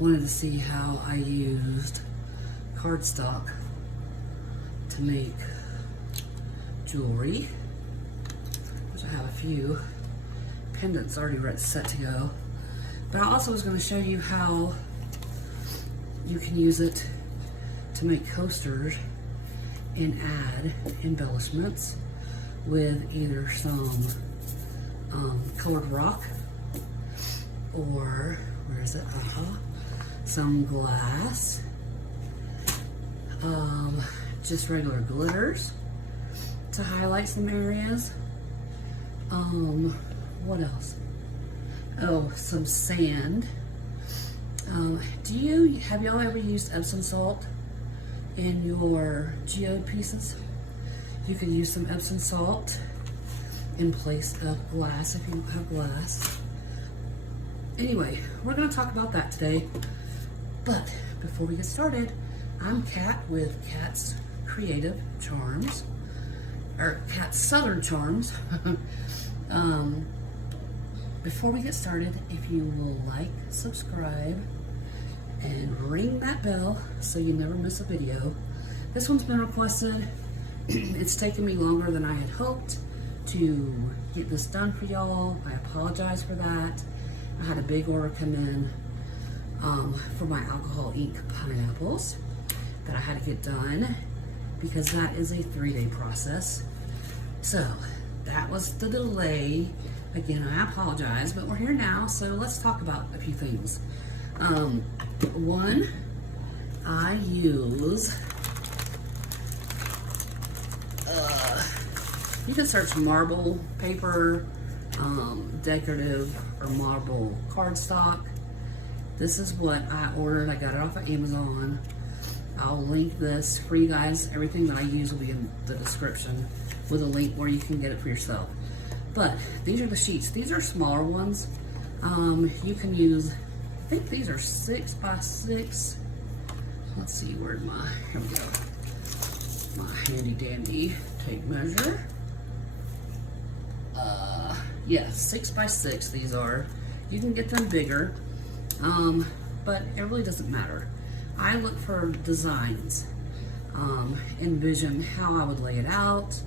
wanted to see how I used cardstock to make jewelry, which I have a few pendants already set to go. But I also was going to show you how you can use it to make coasters and add embellishments with either some colored rock or, where is it? Some glass, just regular glitters to highlight some areas. What else? Oh, some sand. Have y'all ever used Epsom salt in your geode pieces? You can use some Epsom salt in place of glass if you don't have glass. Anyway, we're going to talk about that today. But before we get started, I'm Kat with Kat's Creative Charms, or Kat's Southern Charms. Before we get started, if you will like, subscribe, and ring that bell so you never miss a video. This one's been requested. It's taken me longer than I had hoped to get this done for y'all. I apologize for that. I had a big order come in for my alcohol ink pineapples that I had to get done because that is a 3-day process. So that was the delay. Again, I apologize, but we're here now, so let's talk about a few things. One, I use, you can search marble paper, decorative or marble cardstock. This is what I ordered. I got it off of Amazon. I'll link this for you guys. Everything that I use will be in the description with a link where you can get it for yourself. But these are the sheets. These are smaller ones. You can use, I think these are 6 by 6. Let's see, where'd here we go. My handy dandy tape measure. Yeah, 6 by 6 these are. You can get them bigger, but it really doesn't matter. I look for designs, envision how I would lay it out.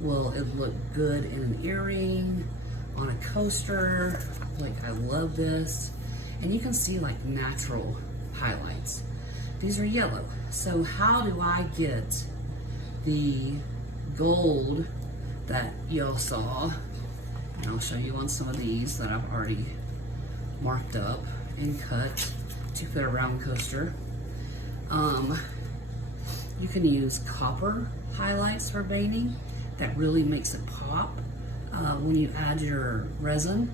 Will it look good in an earring, on a coaster? Like, I love this. And you can see like natural highlights. These are yellow. So how do I get the gold that y'all saw? And I'll show you on some of these that I've already marked up and cut to fit a round coaster. You can use copper highlights for veining. That really makes it pop when you add your resin.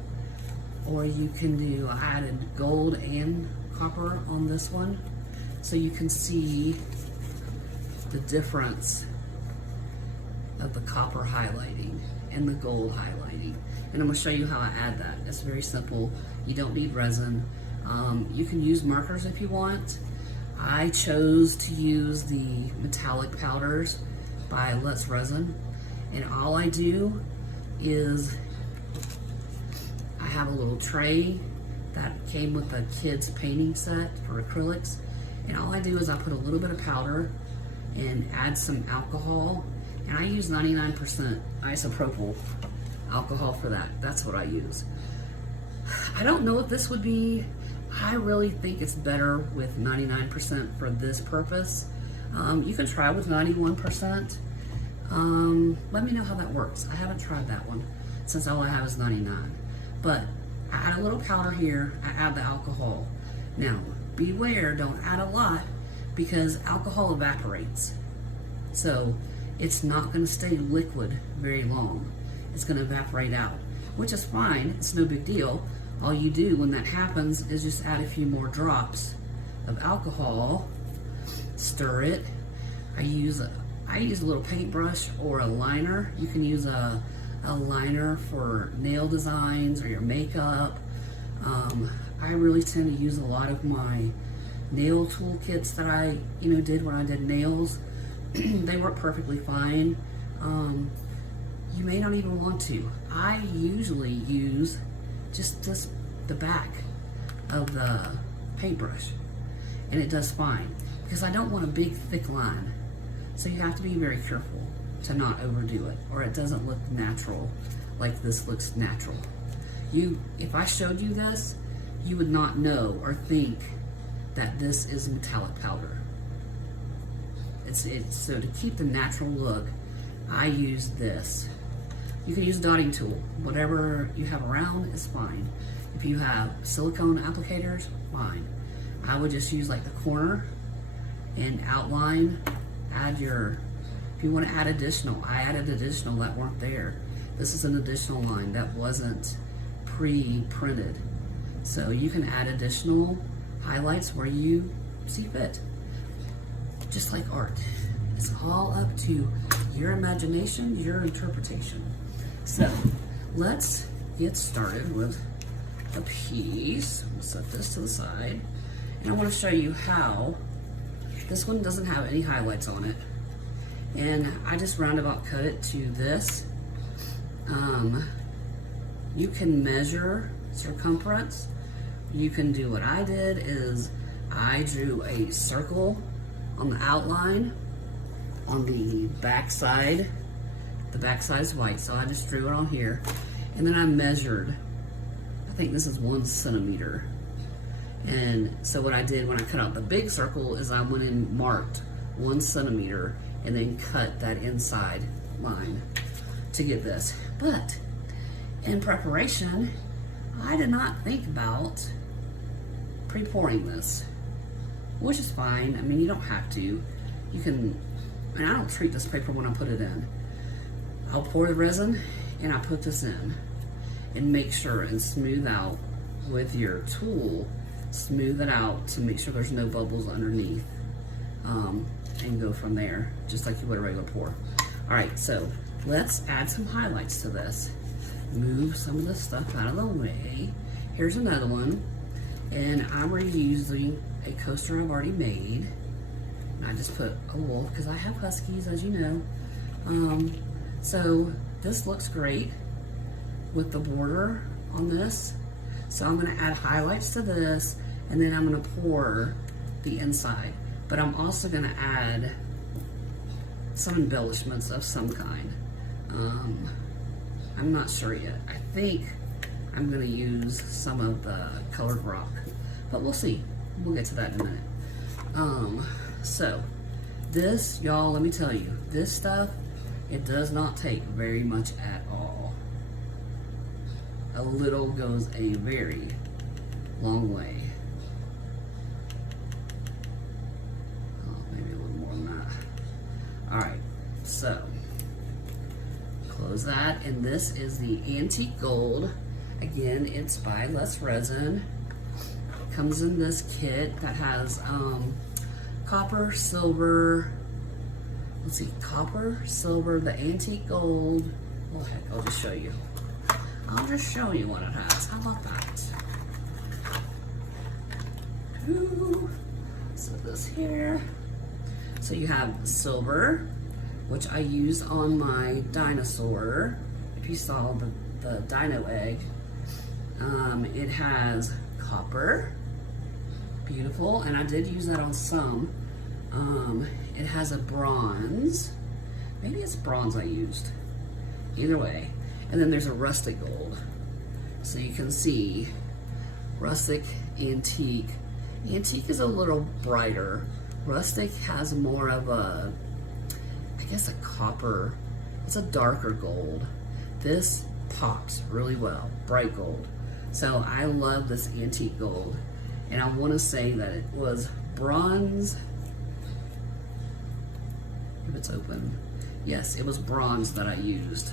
Or you can do added gold and copper on this one, so you can see the difference of the copper highlighting and the gold highlighting. And I'm going to show you how I add that. It's very simple. You don't need resin. You can use markers if you want. I chose to use the metallic powders by Let's Resin. And all I do is I have a little tray that came with a kid's painting set for acrylics. And all I do is I put a little bit of powder and add some alcohol. And I use 99% isopropyl alcohol for that. That's what I use. I don't know if this would be, I really think it's better with 99% for this purpose. You can try with 91%. Let me know how that works. I haven't tried that one since all I have is 99. But I add a little powder here, I add the alcohol. Now, beware, don't add a lot because alcohol evaporates. So it's not going to stay liquid very long. It's going to evaporate out, which is fine. It's no big deal. All you do when that happens is just add a few more drops of alcohol, stir it. I use a little paintbrush or a liner. You can use a liner for nail designs or your makeup. I really tend to use a lot of my nail tool kits that I did when I did nails. They work perfectly fine. You may not even want to. I usually use just the back of the paintbrush, and it does fine because I don't want a big thick line. So you have to be very careful to not overdo it, or it doesn't look natural like this looks natural. If I showed you this, you would not know or think that this is metallic powder. So to keep the natural look, I use this. You can use a dotting tool. Whatever you have around is fine. If you have silicone applicators, fine. I would just use like the corner and outline, if you want to add additional, I added additional that weren't there. This is an additional line that wasn't pre-printed. So you can add additional highlights where you see fit. Just like art. It's all up to your imagination, your interpretation. So let's get started with a piece. We'll set this to the side. And I want to show you how this one doesn't have any highlights on it. And I just roundabout cut it to this. You can measure circumference. You can do what I did is I drew a circle on the outline on the back side. The back side is white, so I just drew it on here. And then I measured, I think this is 1 centimeter. And so what I did when I cut out the big circle is I went and marked 1 centimeter and then cut that inside line to get this. But in preparation, I did not think about pre-pouring this, which is fine. I mean, you don't have to. You can, and I don't treat this paper when I put it in. I'll pour the resin and I put this in and make sure and smooth out with your tool, smooth it out to make sure there's no bubbles underneath, and go from there, just like you would a regular pour. All right, so let's add some highlights to this. Move some of the stuff out of the way. Here's another one, and I'm reusing a coaster I've already made. And I just put a wolf because I have huskies, as you know. So this looks great with the border on this. So I'm going to add highlights to this, and then I'm going to pour the inside. But I'm also going to add some embellishments of some kind. I'm not sure yet. I think I'm going to use some of the colored rock, but we'll see. We'll get to that in a minute. So this, y'all, let me tell you, this stuff, it does not take very much at all. A little goes a very long way. Oh, maybe a little more than that. All right, so close that, and this is the antique gold. Again, it's by Less Resin. Comes in this kit that has copper, silver, let's see, copper, silver, the antique gold. Well, heck, I'll just show you. I'll just show you what it has. How about that? Ooh. Set this here. So you have silver, which I used on my dinosaur. If you saw the dino egg, it has copper, beautiful, and I did use that on some. It has a bronze, maybe it's bronze I used, either way. And then there's a rustic gold. So you can see rustic, antique. Antique is a little brighter. Rustic has more of a, I guess, a copper. It's a darker gold. This pops really well, bright gold. So I love this antique gold. And I want to say that it was bronze. If it's open. Yes, it was bronze that I used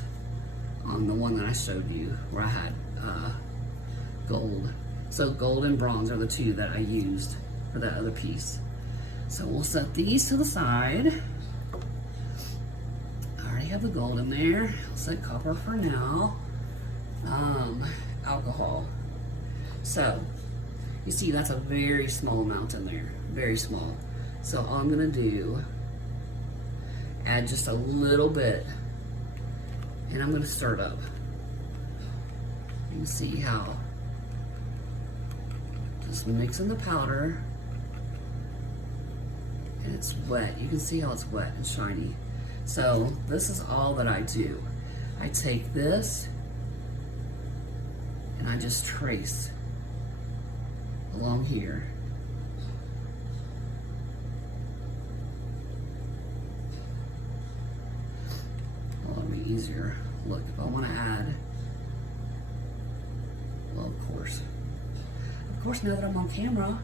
on the one that I showed you where I had gold. So gold and bronze are the two that I used for that other piece. So we'll set these to the side. I already have the gold in there. I'll set copper for now. Alcohol. So you see that's a very small amount in there, very small. So all I'm gonna do, add just a little bit, and I'm gonna stir it up. You can see how Just mixing the powder. And it's wet. You can see how it's wet and shiny. So this is all that I do. I take this and I just trace along here. Well, it'll be easier. Look, if I want to add, well, of course, now that I'm on camera,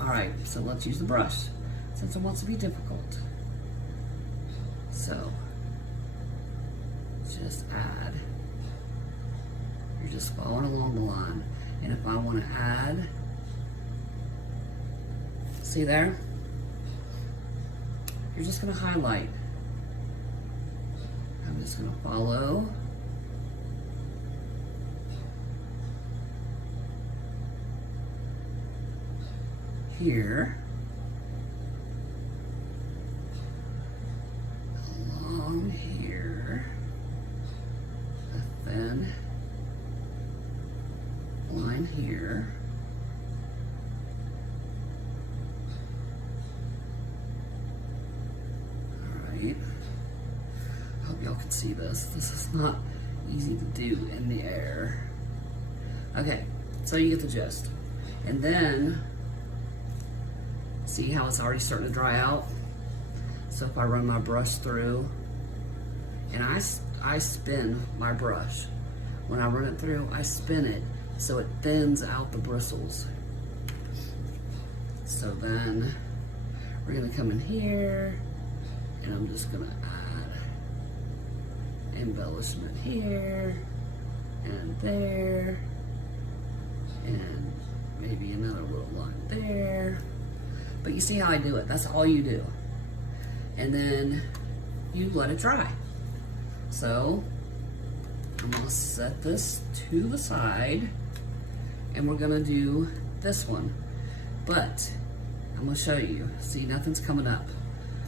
all right, so let's use the brush since it wants to be difficult. So just add. You're just following along the line. And if I want to add, see there? You're just going to highlight. I'm just going to follow. Here. Along here. A thin line here. Alright. I hope y'all can see this. This is not easy to do in the air. Okay, so you get the gist. And then, see how it's already starting to dry out? So if I run my brush through, and I spin my brush. When I run it through, I spin it so it thins out the bristles. So then we're gonna come in here and I'm just gonna add embellishment here and there and maybe another little line there. But you see how I do it. That's all you do. And then you let it dry. So I'm gonna set this to the side and we're gonna do this one. But I'm gonna show you. See, nothing's coming up.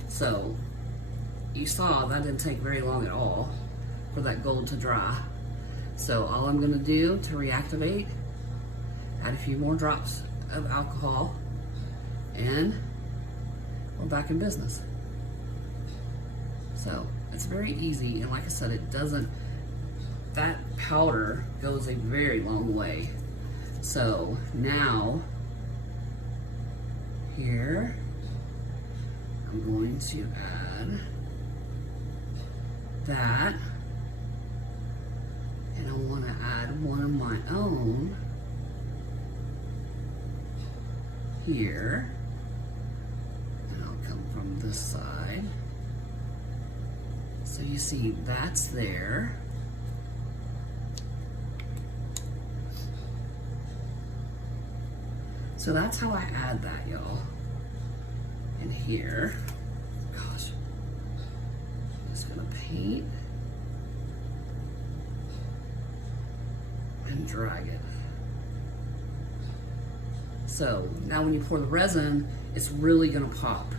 So you saw that didn't take very long at all for that gold to dry. So all I'm gonna do to reactivate, add a few more drops of alcohol and we're back in business. So it's very easy, and like I said, it doesn't, that powder goes a very long way. So now here I'm going to add that, and I want to add one of my own here, and I'll come from this side. So you see that's there. So that's how I add that, y'all. And here, gosh, I'm just gonna paint and drag it. So now when you pour the resin, it's really gonna pop.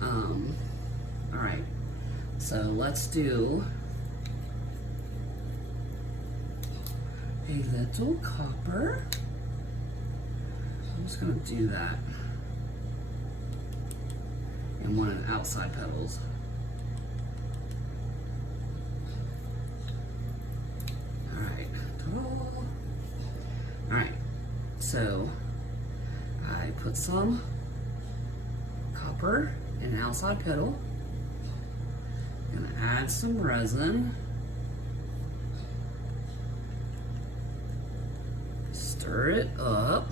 All right, so let's do a little copper. I'm just gonna do that. And one of the outside petals. All right, all right, so I put some copper in the outside petal. I'm gonna add some resin. Stir it up.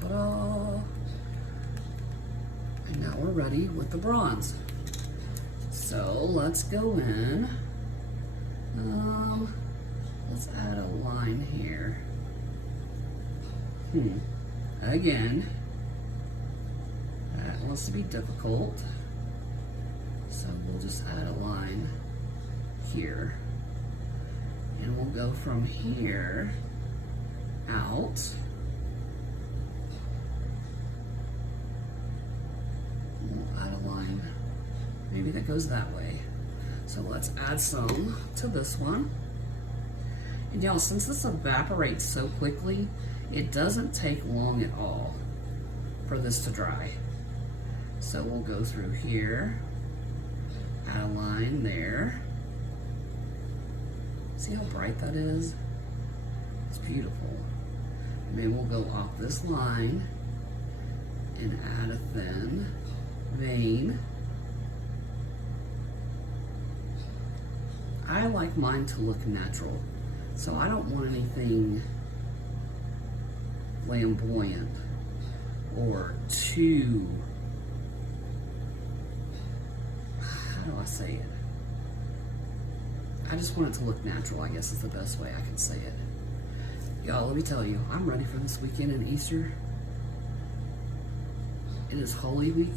Ta-da. And now we're ready with the bronze. So let's go in. Let's add a line here. Again, that wants to be difficult. So we'll just add a line here. And we'll go from here out. We'll add a line, maybe that goes that way. So So let's add some to this one. And y'all, since this evaporates so quickly, it doesn't take long at all for this to dry. So we'll go through here, add a line there. See how bright that is? It's beautiful. And then we'll go off this line and add a thin vein. I like mine to look natural, so I don't want anything flamboyant or too, how do I say it? I just want it to look natural, I guess is the best way I can say it. Y'all, let me tell you, I'm ready for this weekend and Easter. It is Holy Week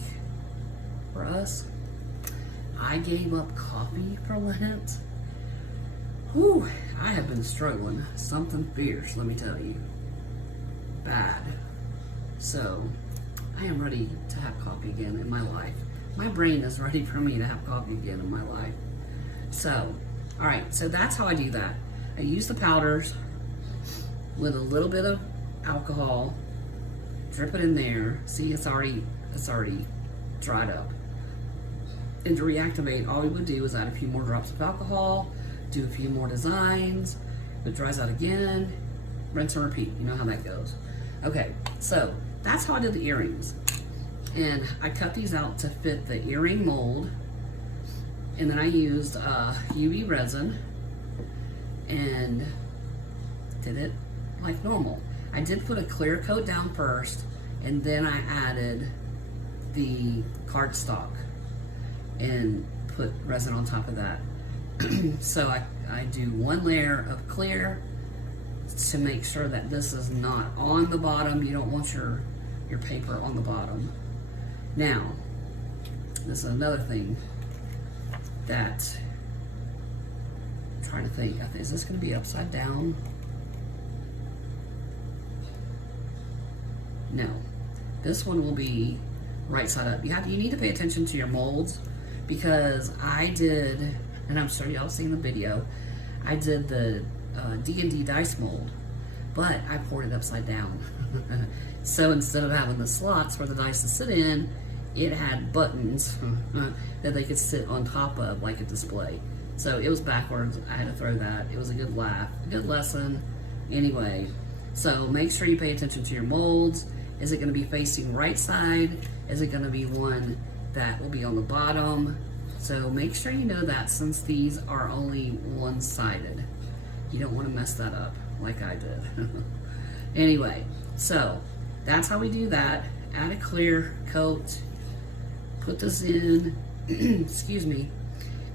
for us. I gave up coffee for Lent. Whew, I have been struggling. Something fierce, let me tell you. Bad. So, I am ready to have coffee again in my life. My brain is ready for me to have coffee again in my life. So, alright, so that's how I do that. I use the powders with a little bit of alcohol, drip it in there. See, it's already dried up. And to reactivate, all we would do is add a few more drops of alcohol, do a few more designs, it dries out again, rinse and repeat. You know how that goes. Okay, so that's how I did the earrings. And I cut these out to fit the earring mold. And then I used UV resin and did it like normal. I did put a clear coat down first, and then I added the cardstock and put resin on top of that. So I do one layer of clear to make sure that this is not on the bottom. You don't want your paper on the bottom. Now, this is another thing that I'm trying to think. Is this going to be upside down? No. This one will be right side up. You need to pay attention to your molds, because I did, and I'm sure y'all seen the video, I did the D&D dice mold, but I poured it upside down. So instead of having the slots where the dice to sit in, it had buttons that they could sit on top of like a display. So it was backwards. I had to throw that. It was a good laugh, a good lesson. Anyway, so make sure you pay attention to your molds. Is it going to be facing right side? Is it going to be one that will be on the bottom? So make sure you know that, since these are only one-sided. You don't want to mess that up like I did. Anyway, so that's how we do that. Add a clear coat, put this in, excuse me,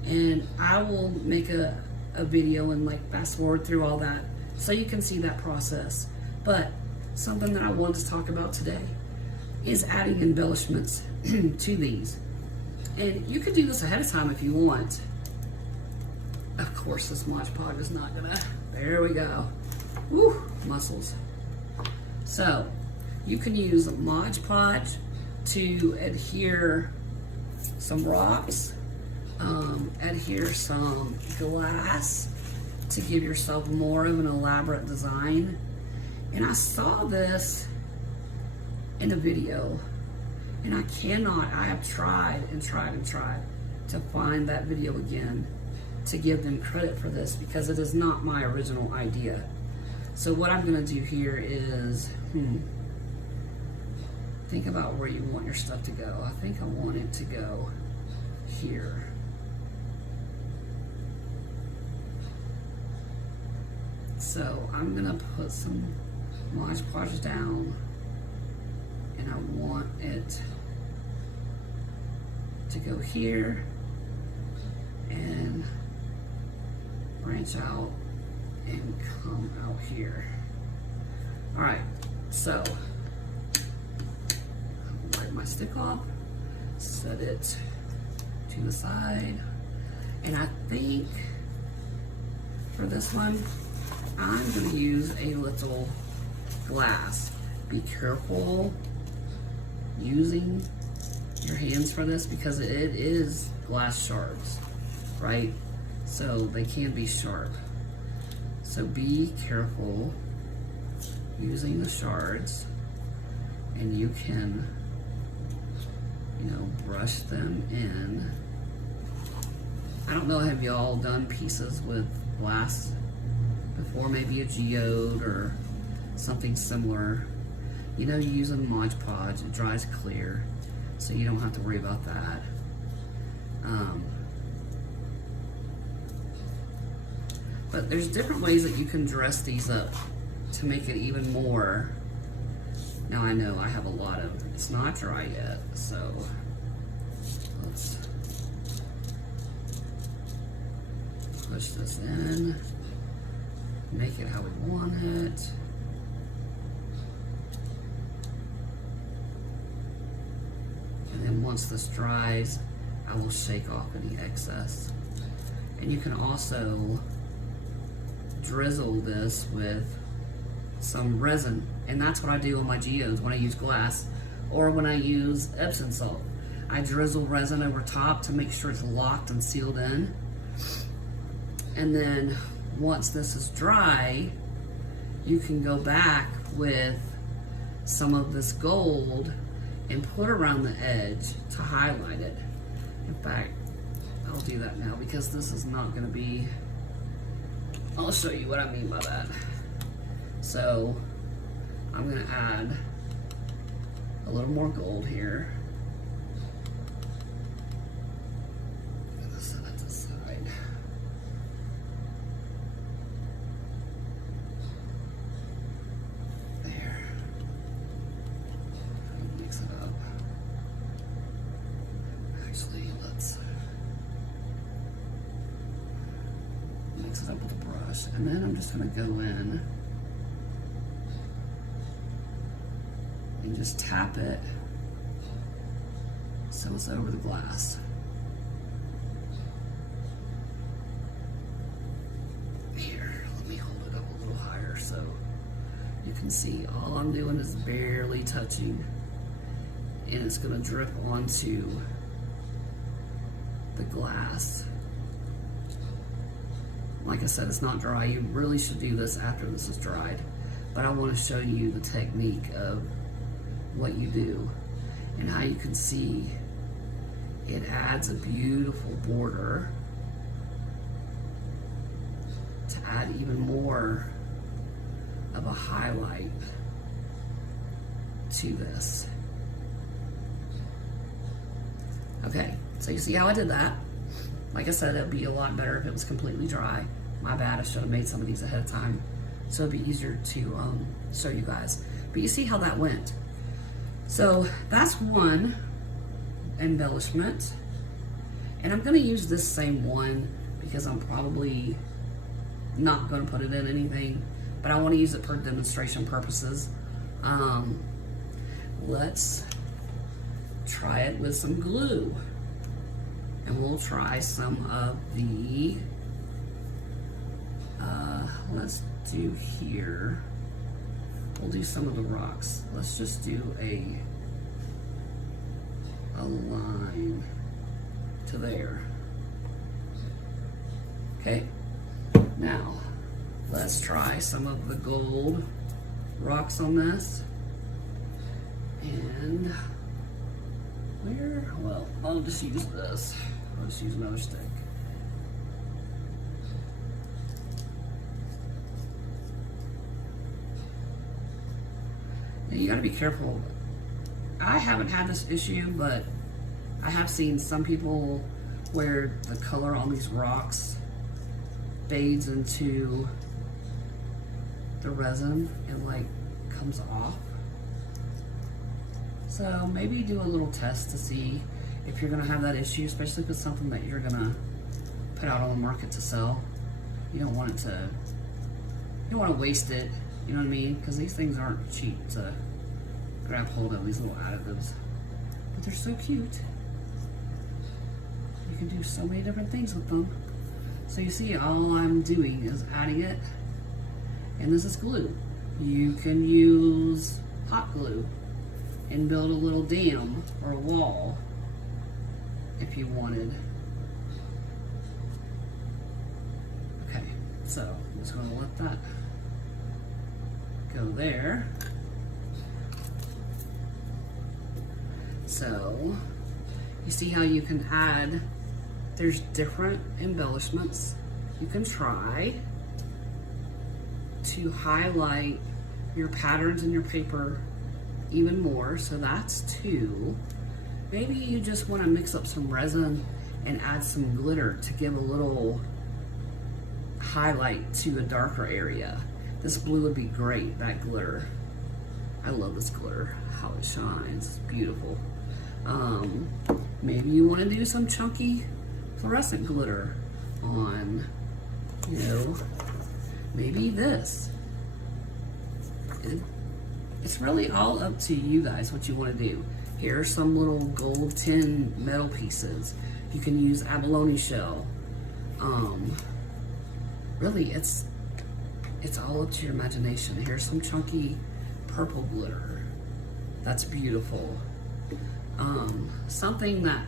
and I will make a video and like fast forward through all that so you can see that process. But something that I wanted to talk about today is adding embellishments to these. And you could do this ahead of time if you want. Of course, this Mod Podge is not gonna, there we go. Woo, muscles. So, you can use Mod Podge to adhere some rocks, adhere some glass to give yourself more of an elaborate design. And I saw this in a video, and I have tried and tried and tried to find that video again to give them credit for this, because it is not my original idea. So what I'm gonna do here is, think about where you want your stuff to go. I think I want it to go here. So I'm gonna put some Mod Podge down, and I want it to go here and branch out and come out here. All right, so I'll wipe my stick off, set it to the side, and I think for this one, I'm going to use a little glass. Be careful using your hands for this, because it is glass shards right? So they can be sharp. So be careful using the shards, and you can, you know, brush them in. I don't know, have y'all done pieces with glass before? Maybe a geode or something similar. You know, you use a Mod Podge, it dries clear, so you don't have to worry about that. But there's different ways that you can dress these up to make it even more. Now I know I have a lot of, it's not dry yet, so let's push this in, make it how we want it. And then once this dries, I will shake off any excess. And you can also drizzle this with some resin, and that's what I do on my geodes when I use glass or when I use Epsom salt. I drizzle resin over top to make sure it's locked and sealed in. And then once this is dry, you can go back with some of this gold and put around the edge to highlight it. In fact, I'll do that now because this is not going to be, I'll show you what I mean by that. So I'm going to add a little more gold here. I'm going to set it aside. There. Mix it up. Actually, let's mix it up with a brush, and then I'm just going to go in and just tap it so it's over the glass. Here, let me hold it up a little higher so you can see all I'm doing is barely touching, and it's going to drip onto the glass. Like I said, it's not dry. You really should do this after this is dried, but I want to show you the technique of what you do and how you can see it adds a beautiful border to add even more of a highlight to this. Okay, so you see how I did that. Like I said, it'd be a lot better if it was completely dry. My bad, I should have made some of these ahead of time so it'd be easier to show you guys. But you see how that went. So that's one embellishment, and I'm going to use this same one because I'm probably not going to put it in anything, but I want to use it for demonstration purposes. Let's try it with some glue, and we'll try some of the let's do here. We'll do some of the rocks. Let's just do a line to there. Okay, now let's try some of the gold rocks on this. And where? Well, I'll just use this. I'll just use another stick. You gotta be careful. I haven't had this issue, but I have seen some people where the color on these rocks fades into the resin and like comes off. So maybe do a little test to see if you're gonna have that issue, especially if it's something that you're gonna put out on the market to sell. You don't want it to, you don't want to waste it. You know what I mean? Because these things aren't cheap to grab hold of, these little additives. But they're so cute. You can do so many different things with them. So you see, all I'm doing is adding it. And this is glue. You can use hot glue and build a little dam or a wall if you wanted. So I'm just going to let that go there. So you see how you can add, there's different embellishments you can try to highlight your patterns in your paper even more. So that's 2. Maybe you just want to mix up some resin and add some glitter to give a little highlight to a darker area. This blue would be great, that glitter. I love this glitter, how it shines, it's beautiful. Maybe you want to do some chunky fluorescent glitter on, you know, maybe this. It's really all up to you guys what you want to do. Here are some little gold tin metal pieces. You can use abalone shell. Really, it's all up to your imagination. Here's some chunky purple glitter. That's beautiful. Something that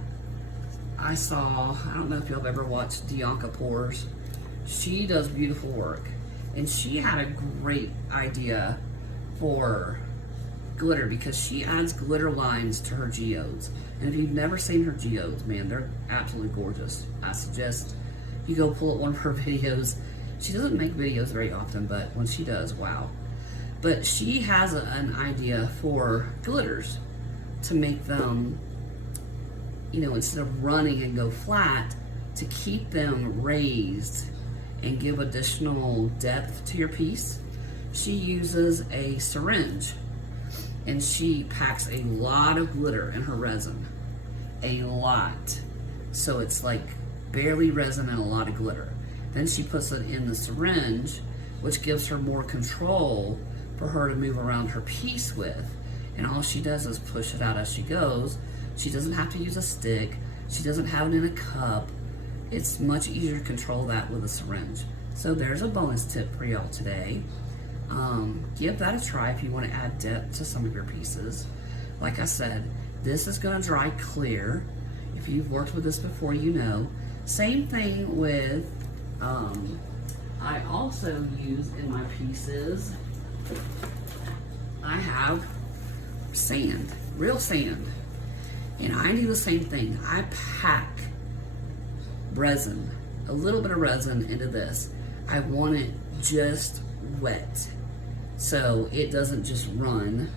I saw, I don't know if y'all have ever watched Dianca Pours. She does beautiful work, and she had a great idea for glitter because she adds glitter lines to her geodes. And if you've never seen her geodes, man, they're absolutely gorgeous. I suggest you go pull up one of her videos. She doesn't make videos very often, but when she does, wow. But she has an idea for glitters to make them, you know, instead of running and go flat, to keep them raised and give additional depth to your piece. She uses a syringe, and she packs a lot of glitter in her resin. A lot. So it's like barely resin and a lot of glitter. Then she puts it in the syringe, which gives her more control for her to move around her piece with. And all she does is push it out as she goes. She doesn't have to use a stick. She doesn't have it in a cup. It's much easier to control that with a syringe. So there's a bonus tip for y'all today. Give that a try if you want to add depth to some of your pieces. Like I said, this is going to dry clear. If you've worked with this before, you know. Same thing with, I also use in my pieces, I have sand, real sand. And I do the same thing. I pack resin, a little bit of resin into this. I want it just wet, so it doesn't just run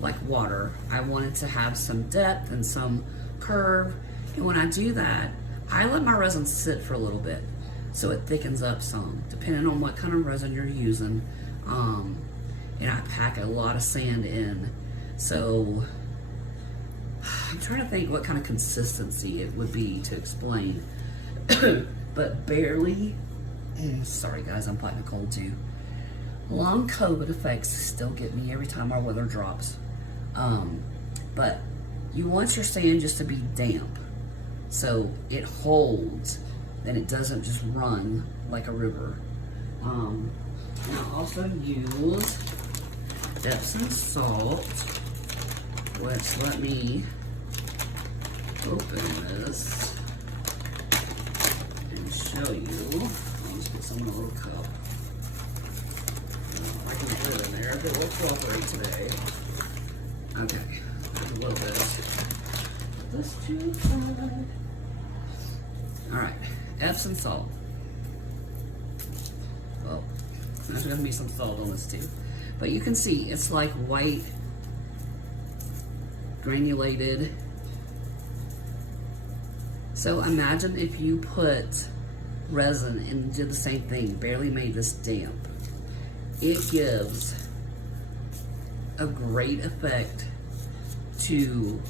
like water. I want it to have some depth and some curve. And when I do that, I let my resin sit for a little bit so it thickens up some, depending on what kind of resin you're using. And I pack a lot of sand in. So I'm trying to think what kind of consistency it would be to explain. But barely, sorry guys, I'm fighting a cold too. Long COVID effects still get me every time our weather drops. But you want your sand just to be damp, so it holds and it doesn't just run like a river. And I also use Epsom salt, which, let me open this and show you. I'll just put some in a little cup. I can put it in there. It will cooperate today. Okay, there's a little bit. Put this to the side. Alright, Epsom salt. Well, there's going to be some salt on this too. But you can see it's like white, granulated. So imagine if you put resin and did the same thing, barely made this damp. It gives a great effect to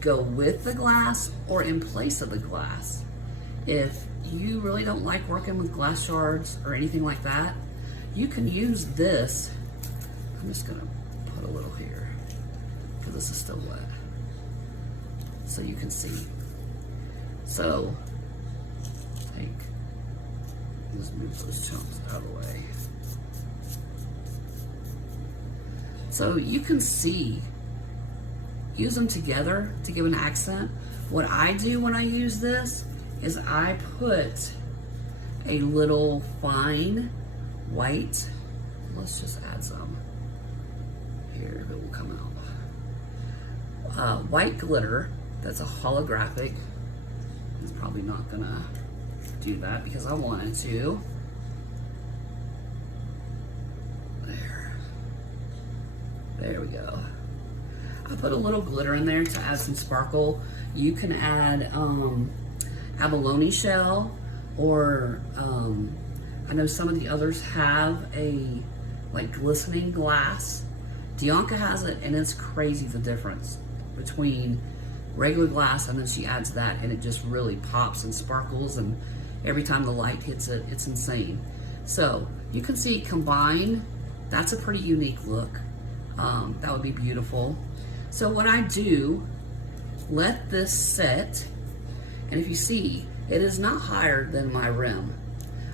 go with the glass or in place of the glass. If you really don't like working with glass shards or anything like that, you can use this. I'm just gonna put a little here because this is still wet, so you can see. So, just move those chunks out of the way. So you can see, use them together to give an accent. What I do when I use this is I put a little fine white, let's just add some here, it will come out. White glitter that's a holographic. It's probably not gonna do that because I wanted to. There we go. I put a little glitter in there to add some sparkle. You can add abalone shell, or I know some of the others have a like glistening glass. Dianca has it, and it's crazy the difference between regular glass and then she adds that, and it just really pops and sparkles, and every time the light hits it, it's insane. So you can see combined, that's a pretty unique look. That would be beautiful. So what I do, let this set, and if you see, it is not higher than my rim.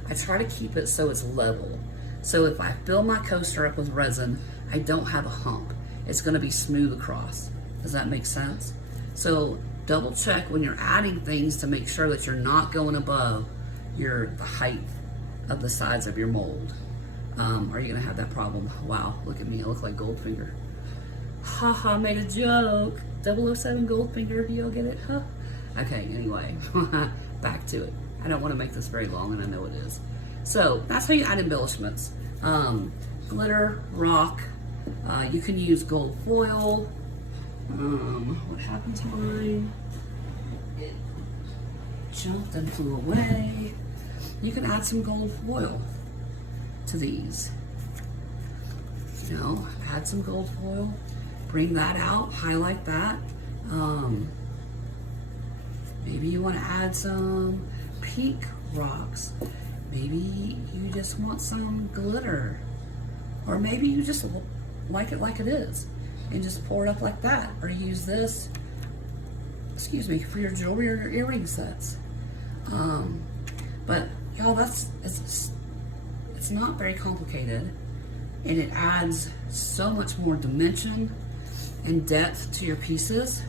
I try to keep it so it's level. So if I fill my coaster up with resin, I don't have a hump. It's gonna be smooth across. Does that make sense? So double check when you're adding things to make sure that you're not going above the height of the sides of your mold. Are you gonna have that problem? Wow, look at me, I look like Goldfinger. Haha, made a joke. 007 Goldfinger, do y'all get it? Huh? Okay, anyway, back to it. I don't wanna make this very long, and I know it is. So that's how you add embellishments. Glitter, rock, you can use gold foil. What happened to mine? It jumped and flew away. You can add some gold foil to these. You know, add some gold foil, bring that out, highlight that. Maybe you want to add some pink rocks. Maybe you just want some glitter. Or maybe you just like it like it is and just pour it up like that. Or use this, excuse me, for your jewelry or your earring sets. But y'all, it's not very complicated, and it adds so much more dimension and depth to your pieces,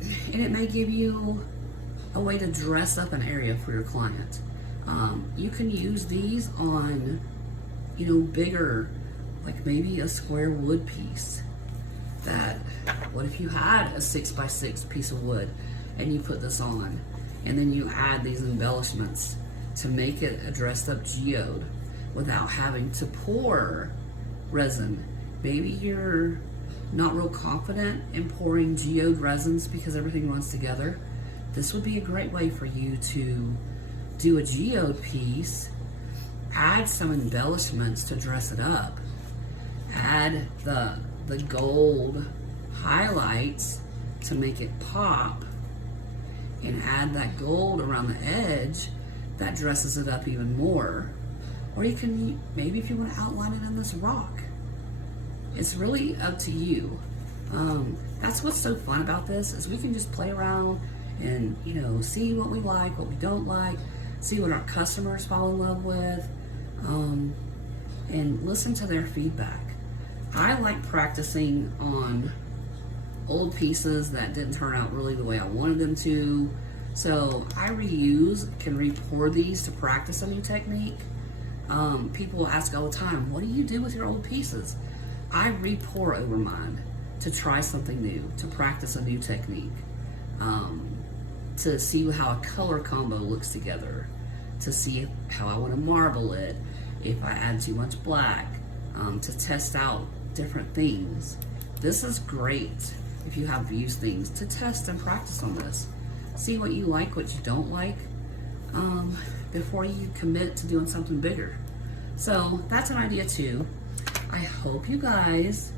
and it may give you a way to dress up an area for your client. You can use these on, you know, bigger, like maybe a square wood piece. That, what if you had a 6x6 piece of wood and you put this on, and then you add these embellishments to make it a dressed up geode without having to pour resin. Maybe you're not real confident in pouring geode resins because everything runs together. This would be a great way for you to do a geode piece, add some embellishments to dress it up, add the gold highlights to make it pop, and add that gold around the edge that dresses it up even more. Or you can, maybe if you want to outline it in this rock. It's really up to you. That's what's so fun about this, is we can just play around and, you know, see what we like, what we don't like, see what our customers fall in love with, and listen to their feedback. I like practicing on old pieces that didn't turn out really the way I wanted them to. So I can re-pour these to practice a new technique. People ask all the time, what do you do with your old pieces? I re-pour over mine to try something new, to practice a new technique, to see how a color combo looks together, to see how I want to marble it, if I add too much black, to test out different things. This is great if you have used things to test and practice on this. See what you like, what you don't like, before you commit to doing something bigger. So that's an idea too. I hope you guys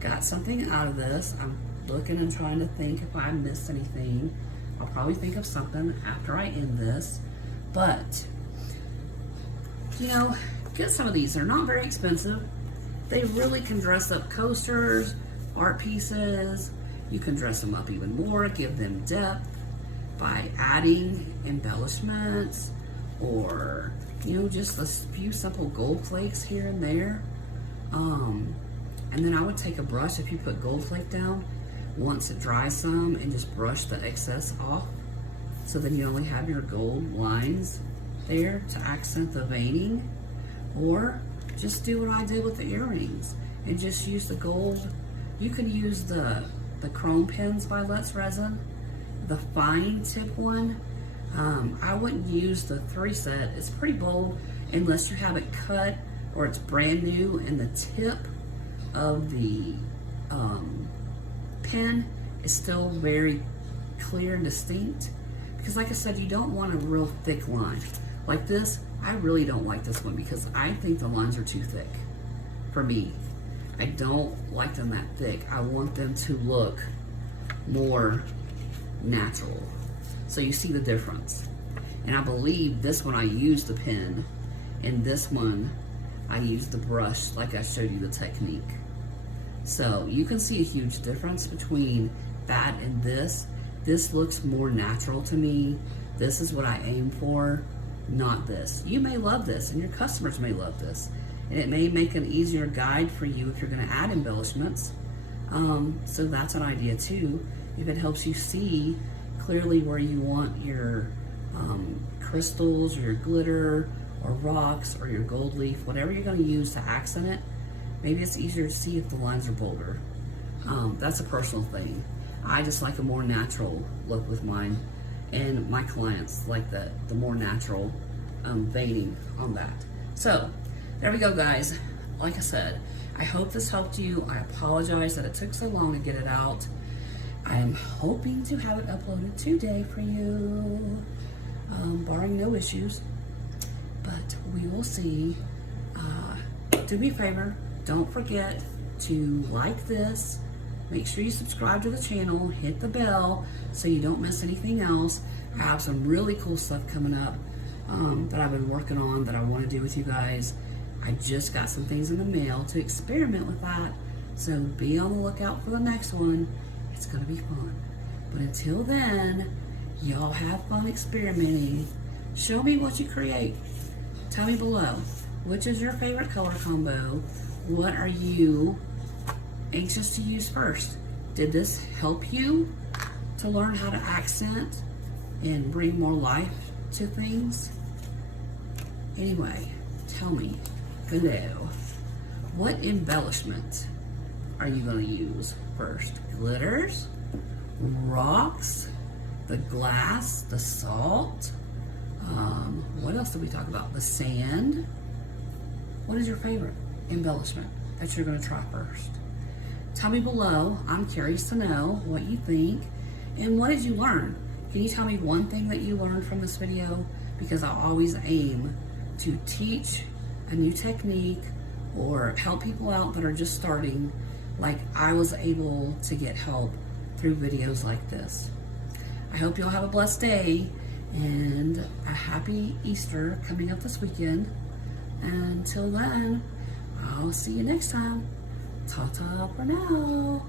got something out of this. I'm looking and trying to think if I missed anything. I'll probably think of something after I end this. But, you know, get some of these. They're not very expensive. They really can dress up coasters, art pieces. You can dress them up even more, give them depth by adding embellishments, or, you know, just a few simple gold flakes here and there. And then I would take a brush, if you put gold flake down, once it dries some, and just brush the excess off, so then you only have your gold lines. there to accent the veining, or just do what I did with the earrings and just use the gold. You can use the chrome pins by Let's Resin, the fine tip one. I wouldn't use the 3 set. It's pretty bold unless you have it cut or it's brand new and the tip of the pin is still very clear and distinct. Because like I said, you don't want a real thick line. Like this, I really don't like this one because I think the lines are too thick for me. I don't like them that thick. I want them to look more natural. So you see the difference. And I believe this one I used the pen, and this one I used the brush like I showed you the technique. So you can see a huge difference between that and this. This looks more natural to me. This is what I aim for, not this. You may love this and your customers may love this. And it may make an easier guide for you if you're gonna add embellishments. So that's an idea too. If it helps you see clearly where you want your crystals or your glitter or rocks or your gold leaf, whatever you're gonna use to accent it, maybe it's easier to see if the lines are bolder. That's a personal thing. I just like a more natural look with mine, and my clients like the more natural veining on that. So there we go, guys. Like I said, I hope this helped you. I apologize that it took so long to get it out. I am hoping to have it uploaded today for you, barring no issues, but we will see. Do me a favor, don't forget to like this. Make sure you subscribe to the channel, hit the bell so you don't miss anything else. I have some really cool stuff coming up that I've been working on that I want to do with you guys. I just got some things in the mail to experiment with that. So be on the lookout for the next one. It's going to be fun. But until then, y'all have fun experimenting. Show me what you create. Tell me below, which is your favorite color combo? What are you anxious to use first? Did this help you to learn how to accent and bring more life to things? Anyway, tell me below, what embellishment are you going to use first? Glitters, rocks, the glass, the salt, what else did we talk about? The sand. What is your favorite embellishment that you're going to try first? Tell me below. I'm curious to know what you think. And what did you learn? Can you tell me one thing that you learned from this video? Because I always aim to teach a new technique or help people out that are just starting, like I was able to get help through videos like this. I hope you'll have a blessed day and a happy Easter coming up this weekend. And until then, I'll see you next time. Ta-ta for now.